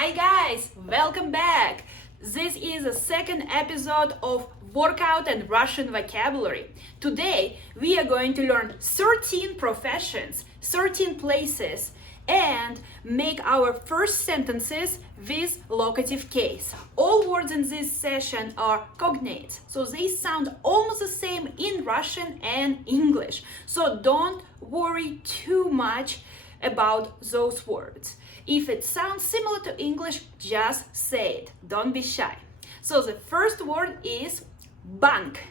Hi guys, welcome back. This is the second episode of Workout and Russian Vocabulary. Today we are going to learn 13 professions, 13 places, and make our first sentences with locative case. All words in this session are cognates, so they sound almost the same in Russian and English. So don't worry too much about those words. If it sounds similar to English, just say it. Don't be shy. So the first word is bank.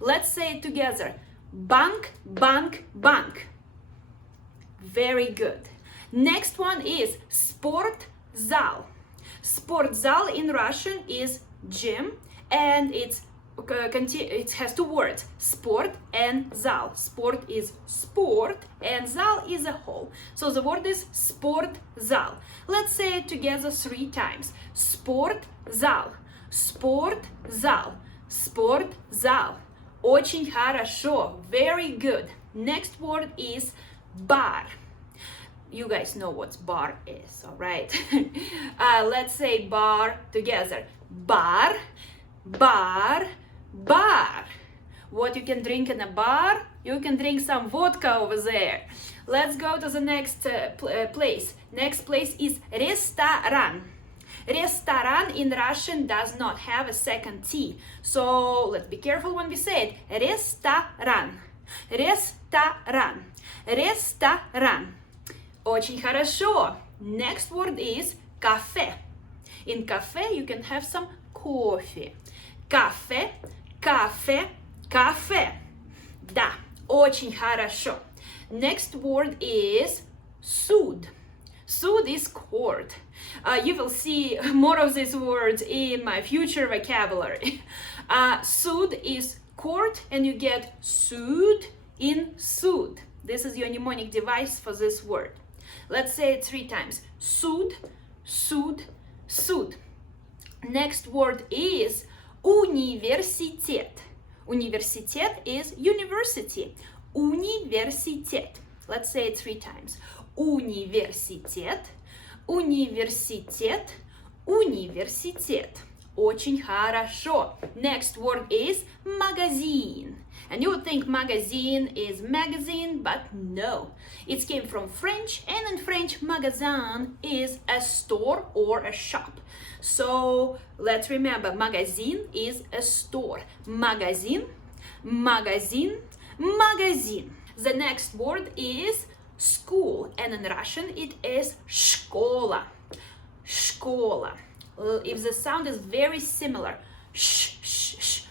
Let's say it together. Bank, bank, bank. Very good. Next one is sportzal. Sportzal in Russian is gym, and it has two words, sport and zal. Sport is sport and zal is a whole. So the word is sportzal. Let's say it together 3 times. Sportzal, sportzal, sportzal. Очень хорошо. Very good. Next word is bar. You guys know what bar is, all right? Let's say bar together. Bar, bar, bar. What you can drink in a bar? You can drink some vodka over there. Let's go to the next place. Next place is ресторан. Ресторан in Russian does not have a second T. So let's be careful when we say it. Ресторан. Ресторан. Ресторан. Очень хорошо. Next word is cafe. In cafe you can have some coffee. Cafe, cafe, cafe. Да, очень хорошо. Next word is суд. Суд is court. You will see more of these words in my future vocabulary. Суд is court, and you get sued in sued. This is your mnemonic device for this word. Let's say it 3 times. Суд, суд, суд. Next word is университет. Университет is university. Университет. Let's say it 3 times. Университет, университет, университет. Очень хорошо. Next word is magazine. And you would think magazine is magazine, but no. It came from French, and in French, magasin is a store or a shop. So let's remember, magazine is a store. Magazine, magazine, magazine. The next word is school, and in Russian it is школа. Школа. If the sound is very similar,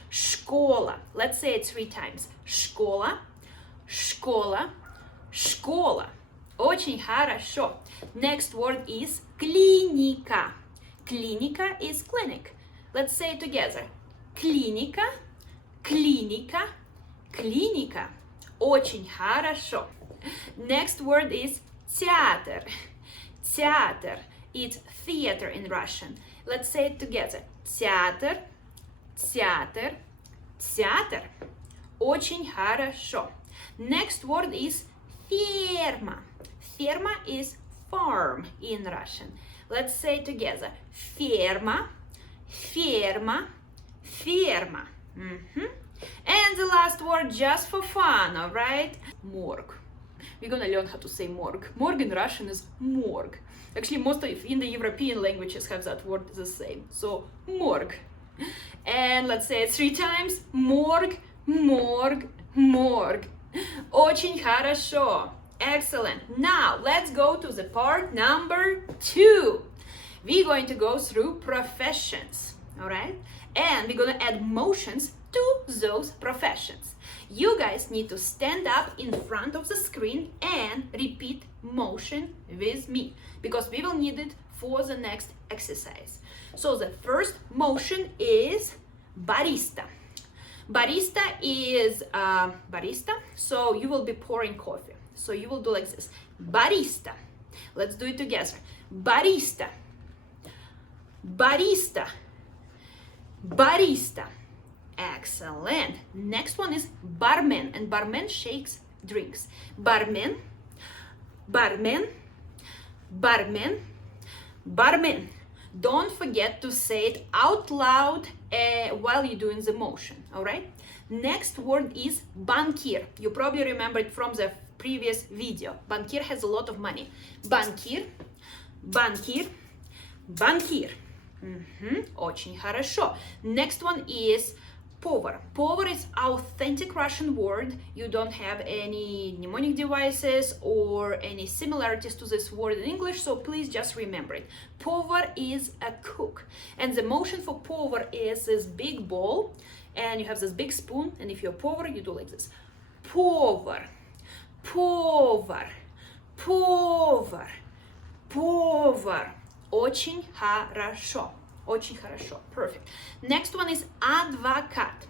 школа. Let's say it 3 times. Школа, школа, школа. Очень хорошо. Next word is клиника. Клиника is clinic. Let's say it together. Клиника, клиника, клиника. Очень хорошо. Next word is театр. Театр. It's theater in Russian. Let's say it together. Театр, театр, театр. Очень хорошо. Next word is ферма. Ферма is farm in Russian. Let's say it together. Ферма, ферма, ферма. And the last word just for fun, all right? Morgue. We're gonna learn how to say morgue. Morgue in Russian is morgue. Actually, most of in the European languages have that word the same. So, morgue. And let's say it 3 times. Morgue, morgue, morgue. Очень хорошо. Excellent. Now, let's go to the part number 2. We're going to go through professions, all right? And we're gonna add motions to those professions. You guys need to stand up in front of the screen and repeat motion with me, because we will need it for the next exercise. So the first motion is barista. Barista is barista, so you will be pouring coffee. So you will do like this. Barista. Let's do it together. Barista. Barista. Barista. Excellent. Next one is barman, and barman shakes drinks. Barman, barman, barman, barman. Don't forget to say it out loud while you're doing the motion, all right? Next word is bankir. You probably remember it from the previous video. Bankir has a lot of money. Bankir, bankir, bankir. Очень хорошо. Next one is повар. Повар is authentic Russian word. You don't have any mnemonic devices or any similarities to this word in English, so please just remember it. Повар is a cook. And the motion for повар is this big bowl, and you have this big spoon, and if you're повар, you do like this. Повар, повар, повар, повар. Очень хорошо. Очень хорошо. Perfect. Next one is advocate.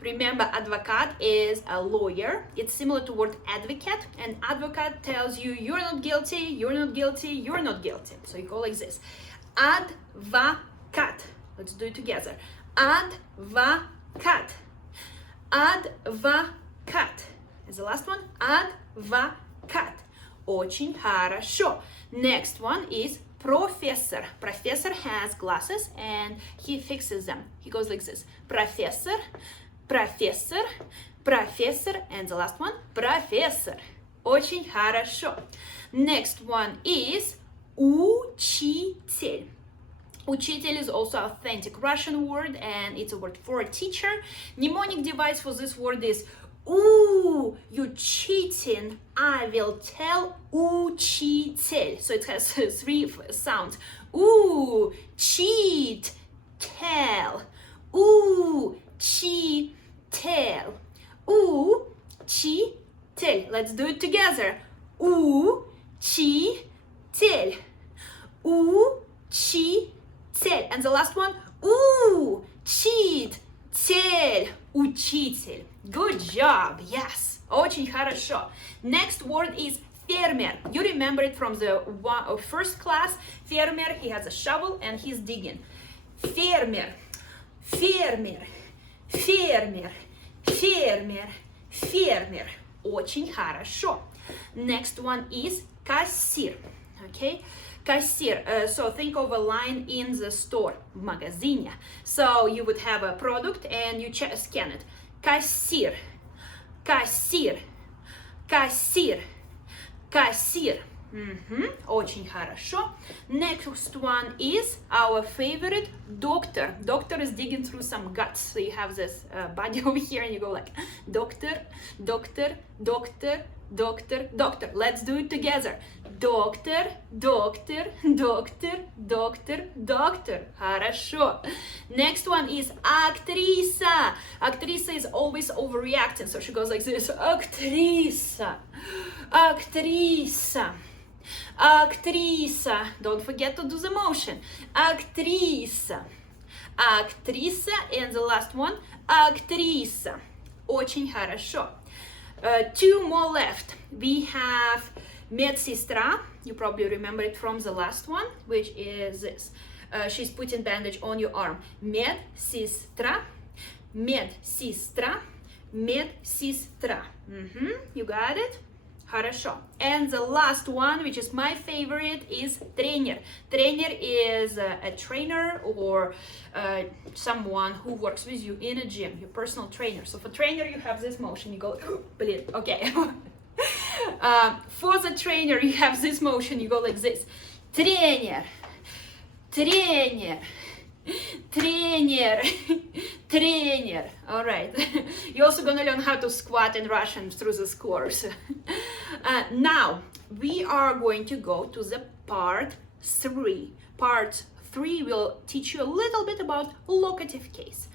Remember, advocate is a lawyer. It's similar to word advocate, and advocate tells you you're not guilty, you're not guilty, you're not guilty. So you go like this. Advocate. Let's do it together. Advocate. Advocate. Is the last one? Advocate. Очень хорошо. Next one is professor. Professor has glasses and he fixes them. He goes like this. Professor, professor, professor, and the last one, professor. Очень хорошо. Next one is учитель. Учитель is also authentic Russian word, and it's a word for a teacher. Mnemonic device for this word is ooh, you cheating, I will tell учитель. So it has three sounds. Ooh, cheat, tell. Ooh, cheat, tell. Ooh, cheat, tell. Let's do it together. Ooh, cheat, tell. Ooh, cheat, tell. And the last one. Ooh, cheat, tell. Учитель. Good job. Yes. Очень хорошо. Next word is фермер. You remember it from the first class. Фермер, he has a shovel and he's digging. Фермер. Фермер. Фермер. Фермер. Фермер. Очень хорошо. Next one is кассир. Okay? Кассир. So think of a line in the store, в магазине. So you would have a product and you scan it. Кассир. Кассир. Кассир. Кассир. Очень хорошо. Next one is our favorite doctor. Doctor is digging through some guts. So you have this body over here and you go like doctor, doctor, doctor, doctor, doctor. Let's do it together. Doctor, doctor, doctor, doctor, doctor. Хорошо. Next one is актриса. Актриса is always overreacting, so she goes like this. Актриса. Актриса. Актриса. Don't forget to do the motion. Актриса. Актриса. And the last one. Актриса. Очень хорошо. Two more left. We have медсестра. You probably remember it from the last one, which is this. She's putting bandage on your arm. Медсестра. Медсестра. Медсестра. You got it? Хорошо. And the last one, which is my favorite, is тренер. Тренер is a trainer or someone who works with you in a gym, your personal trainer. So for trainer, you have this motion. You go, блин, okay. For the trainer, you have this motion. You go like this. Тренер. Тренер. Trainer, trainer. All right. You're also gonna learn how to squat in Russian through this course. Now we are going to go to the part 3. Part 3 will teach you a little bit about locative case.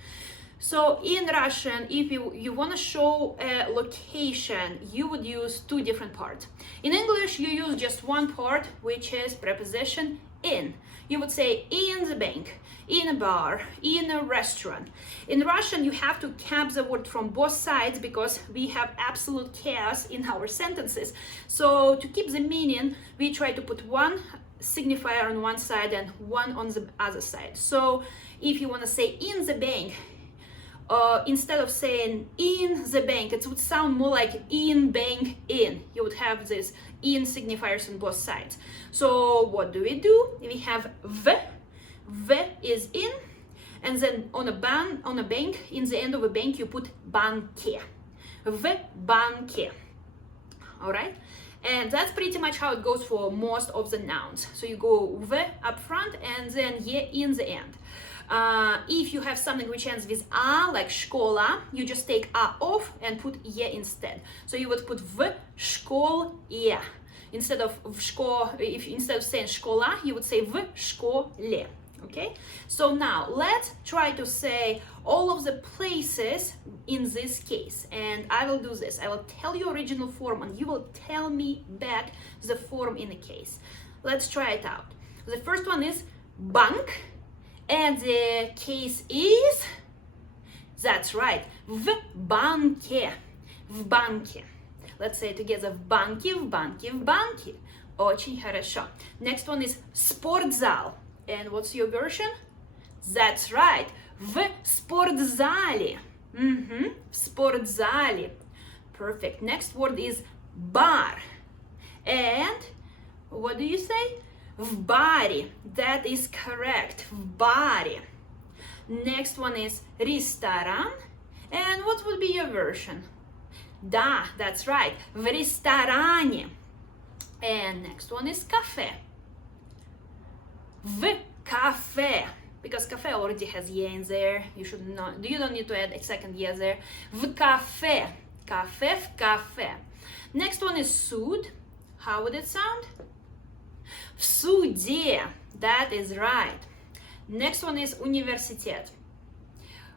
So in Russian, if you want to show a location, you would use 2 different parts. In English, you use just one part, which is preposition in. You would say in the bank, in a bar, in a restaurant. In Russian, you have to cap the word from both sides because we have absolute chaos in our sentences. So to keep the meaning, we try to put one signifier on one side and one on the other side. So if you want to say in the bank, instead of saying in the bank, it would sound more like in bank in. You would have this in signifiers on both sides. So what do? We have v, V is in, and then on a bank, in the end of a bank, you put banke. V banke. All right? And that's pretty much how it goes for most of the nouns. So you go V up front and then ye in the end. If you have something which ends with a, like школа, you just take a off and put ye instead. So you would put v школе. Instead of instead of saying школа, you would say в школе. Okay? So now let's try to say all of the places in this case. And I will do this. I will tell you original form and you will tell me back the form in the case. Let's try it out. The first one is bank. And the case is, that's right, в банке, в банке. Let's say it together, в банке, в банке, в банке. Очень хорошо. Next one is спортзал. And what's your version? That's right, в спортзале. В спортзале. Perfect. Next word is bar. And what do you say? В баре. That is correct. В баре. Next one is ресторан. And what would be your version? Да, that's right. В ресторане. And next one is cafe. В cafe. Because cafe already has ye in there. You don't need to add a second ye there. В cafe. Cafe, в cafe. Next one is суд. How would it sound? В суде. That is right. Next one is университет.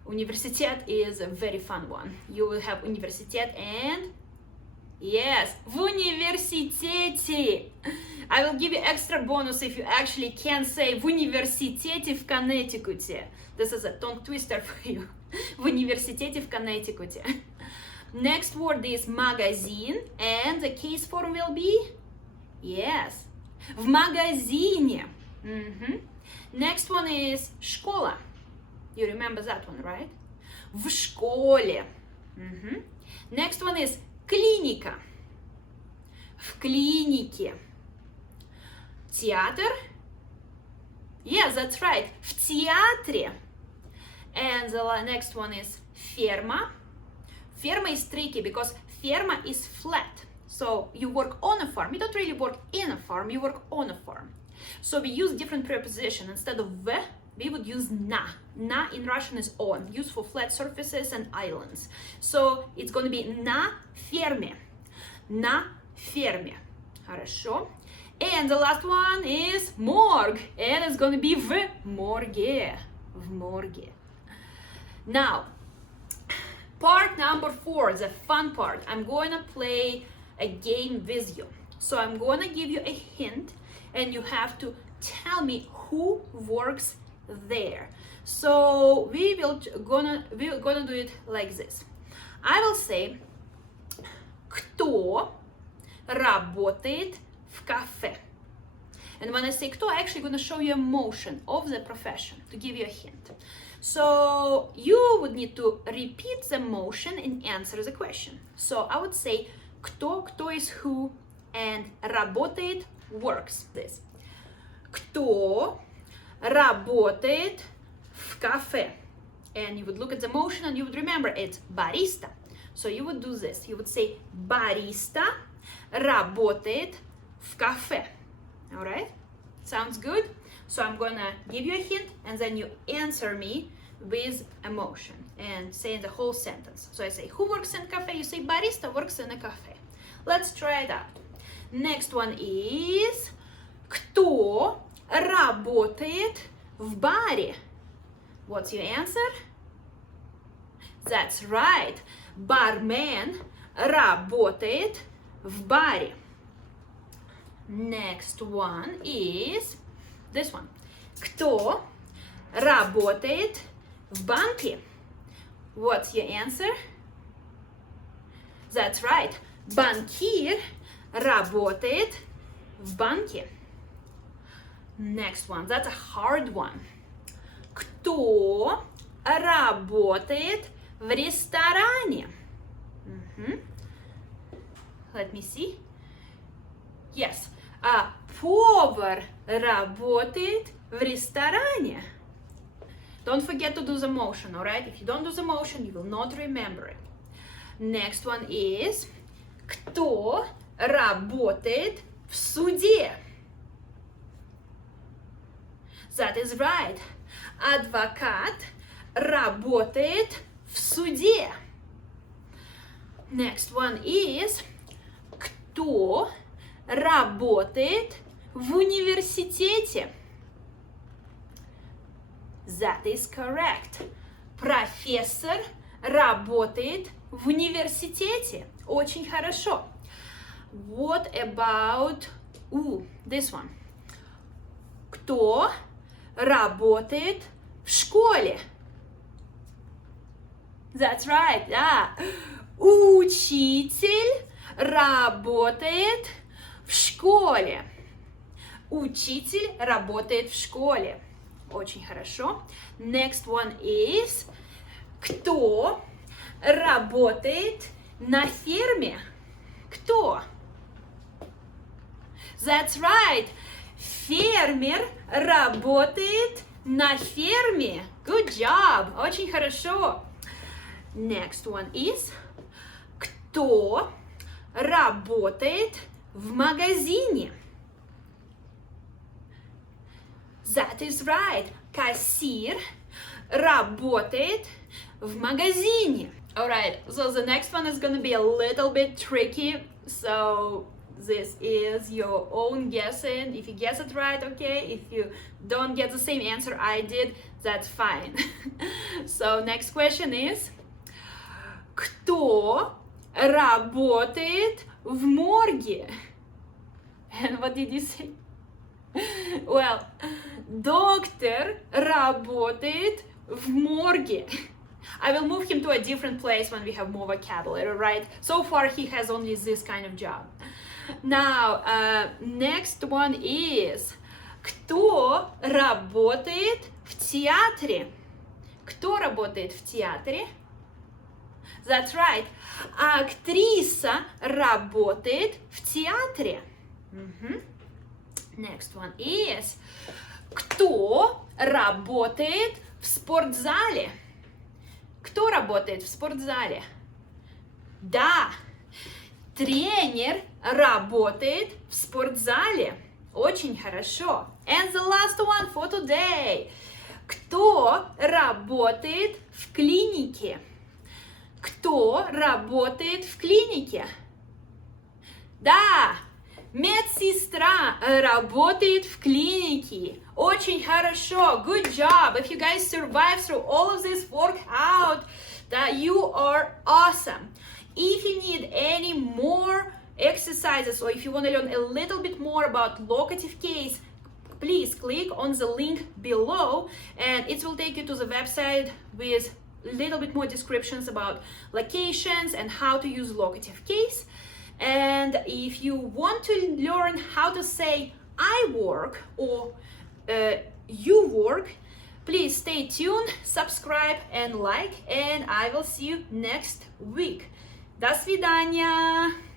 Университет is a very fun one. You will have университет and yes, в университете. I will give you extra bonus if you actually can say в университете в Коннектикуте. This is a tongue twister for you. В университете в Коннектикуте. Next word is магазин and the case form will be yes. В магазине. Next one is школа. You remember that one, right? В школе. Next one is клиника. В клинике. Театр. Yes, that's right. В театре. And the next one is ферма. Ферма is tricky because ферма is flat. So you work on a farm. You don't really work in a farm, you work on a farm. So we use different preposition. Instead of v, we would use na. Na in Russian is on, used for flat surfaces and islands. So it's going to be на ферме. На ферме. Хорошо. And the last one is morgue. And it's going to be в морге. В морге. Now, part number 4, the fun part. I'm going to play a game with you. So I'm gonna give you a hint and you have to tell me who works there. So we're gonna do it like this. I will say кто работает в кафе. And when I say кто, I'm actually gonna show you a motion of the profession to give you a hint. So you would need to repeat the motion and answer the question. So I would say кто is who, and работает works. This. Кто работает в кафе? And you would look at the motion and you would remember it's barista. So you would do this. You would say barista работает в кафе. All right? Sounds good? So I'm gonna give you a hint and then you answer me with emotion and say the whole sentence. So I say, who works in a cafe? You say, barista works in a cafe. Let's try it out. Next one is, кто работает в баре? What's your answer? That's right. Barman работает в баре. Next one is this one. Кто работает в банке? What's your answer? That's right. Банкир работает в банке. Next one. That's a hard one. Кто работает в ресторане? Let me see. Yes. Повар работает в ресторане. Don't forget to do the motion, alright? If you don't do the motion, you will not remember it. Next one is кто работает в суде? That is right. Адвокат работает в суде. Next one is кто работает в университете? That is correct. Профессор работает в университете. Очень хорошо. What about this one? Кто работает в школе? That's right. Да. Учитель работает в школе. Учитель работает в школе. Очень хорошо. Next one is кто работает на ферме? Кто? That's right. Фермер работает на ферме. Good job. Очень хорошо. Next one is кто работает в магазине? That is right. Кассир работает в магазине. Alright, so the next one is gonna be a little bit tricky. So this is your own guessing. If you guess it right, okay. If you don't get the same answer I did, that's fine. So next question is кто работает в морге? And what did you say? Well, доктор работает в морге. I will move him to a different place when we have more vocabulary, right? So far he has only this kind of job. Now, next one is кто работает в театре? Кто работает в театре? That's right. Актриса работает в театре. Next one is кто работает в спортзале? Кто работает в спортзале? Да, тренер работает в спортзале. Очень хорошо. And the last one for today. Кто работает в клинике? Кто работает в клинике? Да, медсестра работает в клинике. Очень хорошо. Good job. If you guys survive through all of this workout, that you are awesome. If you need any more exercises or if you want to learn a little bit more about locative case, please click on the link below and it will take you to the website with a little bit more descriptions about locations and how to use locative case. And if you want to learn how to say I work or you work, please stay tuned, subscribe and like, and I will see you next week. До свидания!